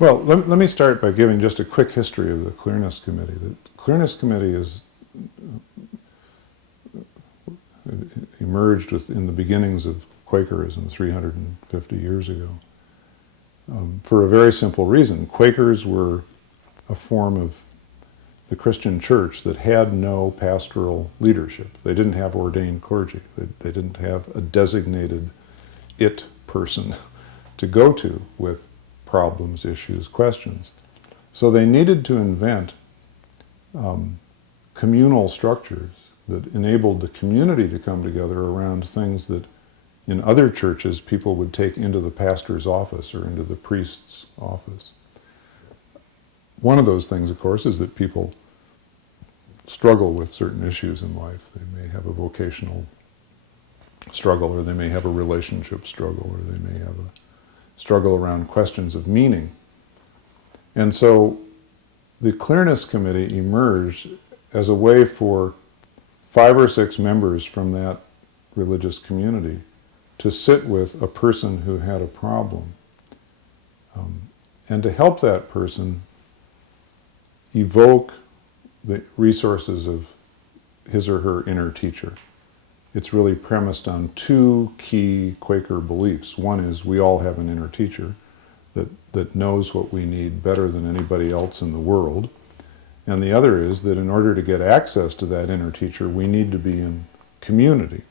Well, let me start by giving just a quick history of the Clearness Committee. The Clearness Committee emerged in the beginnings of Quakerism 350 years ago for a very simple reason. Quakers were a form of the Christian church that had no pastoral leadership. They didn't have ordained clergy. They didn't have a designated it person to go to with problems, issues, questions. So they needed to invent communal structures that enabled the community to come together around things that in other churches people would take into the pastor's office or into the priest's office. One of those things, of course, is that people struggle with certain issues in life. They may have a vocational struggle, or they may have a relationship struggle, or they may have a struggle around questions of meaning. And so the Clearness Committee emerged as a way for 5 or 6 members from that religious community to sit with a person who had a problem and to help that person evoke the resources of his or her inner teacher. It's really premised on 2 key Quaker beliefs. One is we all have an inner teacher that knows what we need better than anybody else in the world. And the other is that in order to get access to that inner teacher, we need to be in community,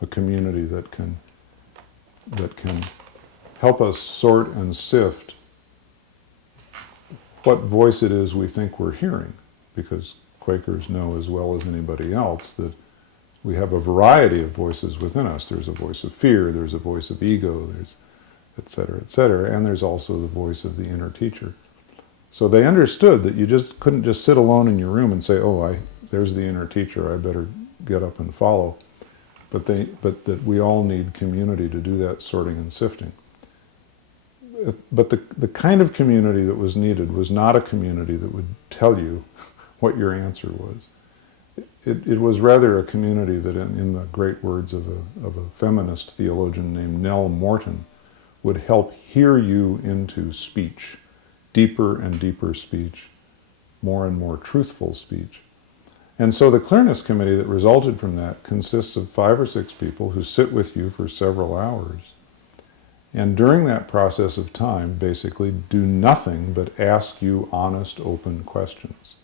a community that can help us sort and sift what voice it is we think we're hearing, because Quakers know as well as anybody else that we have a variety of voices within us. There's a voice of fear, there's a voice of ego, there's et cetera, and there's also the voice of the inner teacher. So they understood that you just couldn't just sit alone in your room and say, oh, there's the inner teacher, I better get up and follow. But that we all need community to do that sorting and sifting. But the kind of community that was needed was not a community that would tell you what your answer was. It was rather a community that, in the great words of a feminist theologian named Nell Morton, would help hear you into speech, deeper and deeper speech, more and more truthful speech. And so the Clearness Committee that resulted from that consists of 5 or 6 people who sit with you for several hours. And during that process of time, basically, do nothing but ask you honest, open questions.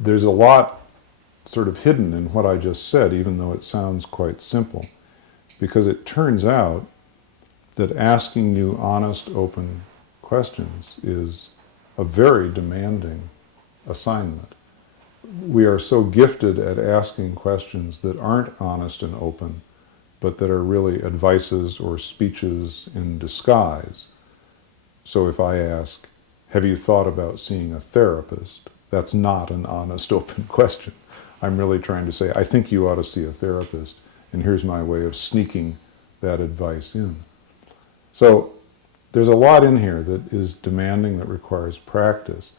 There's a lot sort of hidden in what I just said, even though it sounds quite simple, because it turns out that asking you honest, open questions is a very demanding assignment. We are so gifted at asking questions that aren't honest and open, but that are really advices or speeches in disguise. So if I ask, have you thought about seeing a therapist? That's not an honest, open question. I'm really trying to say, I think you ought to see a therapist, and here's my way of sneaking that advice in. So there's a lot in here that is demanding, that requires practice.